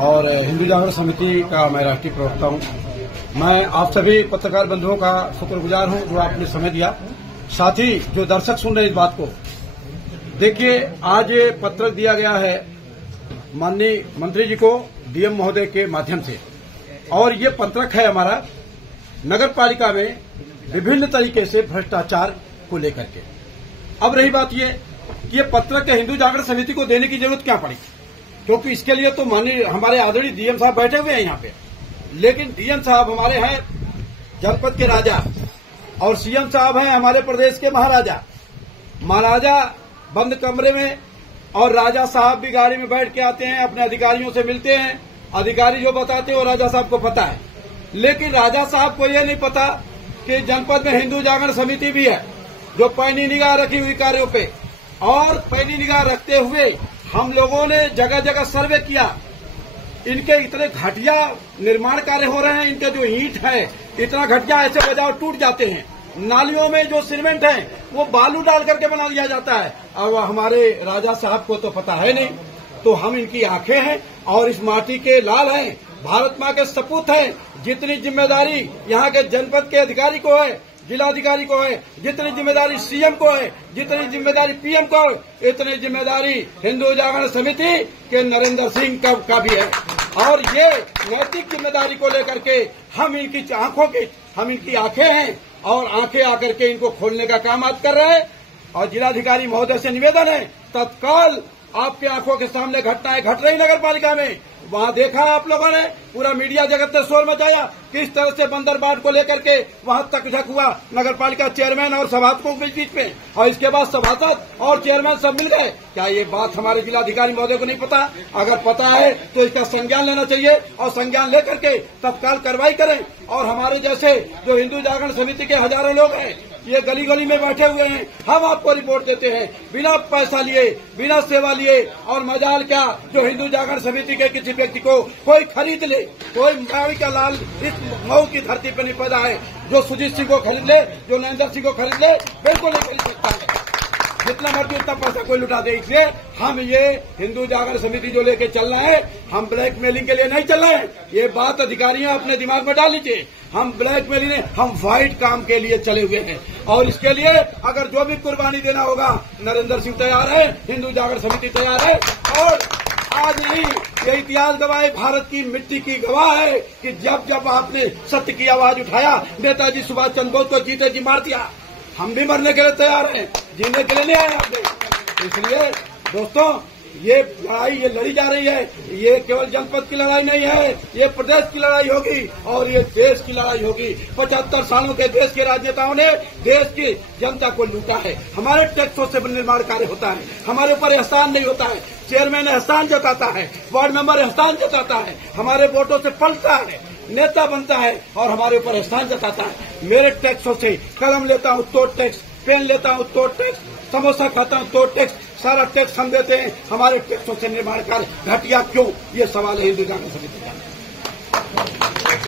और हिंदू जागरण समिति का मैं राष्ट्रीय प्रवक्ता हूं। मैं आप सभी पत्रकार बंधुओं का शुक्रगुजार हूं जो आपने समय दिया। साथ ही जो दर्शक सुन रहे हैं इस बात को, देखिए आज ये पत्र दिया गया है माननीय मंत्री जी को डीएम महोदय के माध्यम से, और ये पत्रक है हमारा नगर पालिका में विभिन्न तरीके से भ्रष्टाचार को लेकर के। अब रही बात ये कि ये पत्रक हिंदू जागरण समिति को देने की जरूरत क्या पड़ी, क्योंकि इसके लिए तो माननीय हमारे आदरणीय डीएम साहब बैठे हुए हैं यहाँ पे, लेकिन डीएम साहब हमारे हैं जनपद के राजा और सीएम साहब हैं हमारे प्रदेश के महाराजा। महाराजा बंद कमरे में और राजा साहब भी गाड़ी में बैठ के आते हैं, अपने अधिकारियों से मिलते हैं, अधिकारी जो बताते हैं वो राजा साहब को पता है, लेकिन राजा साहब को यह नहीं पता कि जनपद में हिंदू जागरण समिति भी है जो पैनी निगाह रखी हुई कार्यों पे, और पैनी निगाह रखते हुए हम लोगों ने जगह जगह सर्वे किया। इनके इतने घटिया निर्माण कार्य हो रहे हैं, इनके जो ईंट है इतना घटिया, ऐसे बजाओ टूट जाते हैं। नालियों में जो सीमेंट है वो बालू डाल करके बना लिया जाता है। अब हमारे राजा साहब को तो पता है नहीं, तो हम इनकी आंखें हैं और इस माटी के लाल हैं, भारत माँ के सपूत हैं। जितनी जिम्मेदारी यहाँ के जनपद के अधिकारी को है, जिलाधिकारी को है, जितनी जिम्मेदारी सीएम को है, जितनी जिम्मेदारी पीएम को है, इतनी जिम्मेदारी हिंदू जागरण समिति के नरेंद्र सिंह का भी है। और ये नैतिक जिम्मेदारी को लेकर के हम इनकी आंखें हैं और आंखें आकर के इनको खोलने का काम आज कर रहे हैं। और जिलाधिकारी महोदय से निवेदन है, तत्काल आपके आंखों के सामने घटनाएं घट रही नगर पालिका में, वहां देखा आप लोगों ने, पूरा मीडिया जगत ने शोर मचाया किस तरह से बंदरबाट को लेकर के वहां तक झक हुआ नगर पालिका चेयरमैन और सभासदों के बीच में, और इसके बाद सभासद और चेयरमैन सब मिल गए। क्या ये बात हमारे जिलाधिकारी महोदय को नहीं पता? अगर पता है तो इसका संज्ञान लेना चाहिए और संज्ञान लेकर के तत्काल कार्रवाई करें। और हमारे जैसे जो हिंदू जागरण समिति के हजारों लोग हैं, ये गली गली में बैठे हुए हैं, हम आपको रिपोर्ट देते हैं बिना पैसा लिए, बिना सेवा लिए। और मजाल क्या जो हिंदू जागरण समिति के किसी व्यक्ति को कोई खरीद ले, कोई मावी का लाल इस मऊ की धरती पर नहीं पैदा है जो सुजीत सिंह को खरीद ले, जो नरेंद्र सिंह को खरीद ले, बिल्कुल नहीं खरीद सकता है। जितना मर्जी उतना पैसा कोई लुटा दे। इसलिए हम ये हिंदू जागरण समिति जो लेके चल रहे हैं, हम ब्लैकमेलिंग के लिए नहीं चल रहे हैं। ये बात अधिकारियों अपने दिमाग में डाल लीजिए, हम ब्लैकमेलिंग नहीं, हम व्हाइट काम के लिए चले हुए हैं। और इसके लिए अगर जो भी कुर्बानी देना होगा, नरेंद्र सिंह तैयार है, हिंदू जागरण समिति तैयार है। और आज नहीं, ये इतिहास गवाह है, भारत की मिट्टी की गवाह है कि जब जब आपने सत्य की आवाज उठाया, नेताजी सुभाष चंद्र बोस को जीते जी मार दिया। हम भी मरने के लिए तैयार हैं, जीने के लिए नहीं आए आपने। इसलिए दोस्तों, ये लड़ाई ये लड़ी जा रही है, ये केवल जनपद की लड़ाई नहीं है, ये प्रदेश की लड़ाई होगी और ये देश की लड़ाई होगी। 75 सालों के देश के राजनेताओं ने देश की जनता को लूटा है। हमारे टैक्सों से निर्माण कार्य होता है, हमारे ऊपर एहसान नहीं होता है। चेयरमैन एहसान जताता है, वार्ड मेंबर एहसान जताता है, हमारे वोटों से पलता है, नेता बनता है और हमारे ऊपर एहसान जताता है। मेरे टैक्सों से कलम लेता हूँ तो टैक्स, पेन लेता हूँ तो टैक्स, समोसा खाता हूँ तो टैक्स, सारा टैक्स हम देते हैं। हमारे टैक्सों से निर्माण कार्य घटिया क्यों? ये सवाल है हिंदू जागरण समिति का।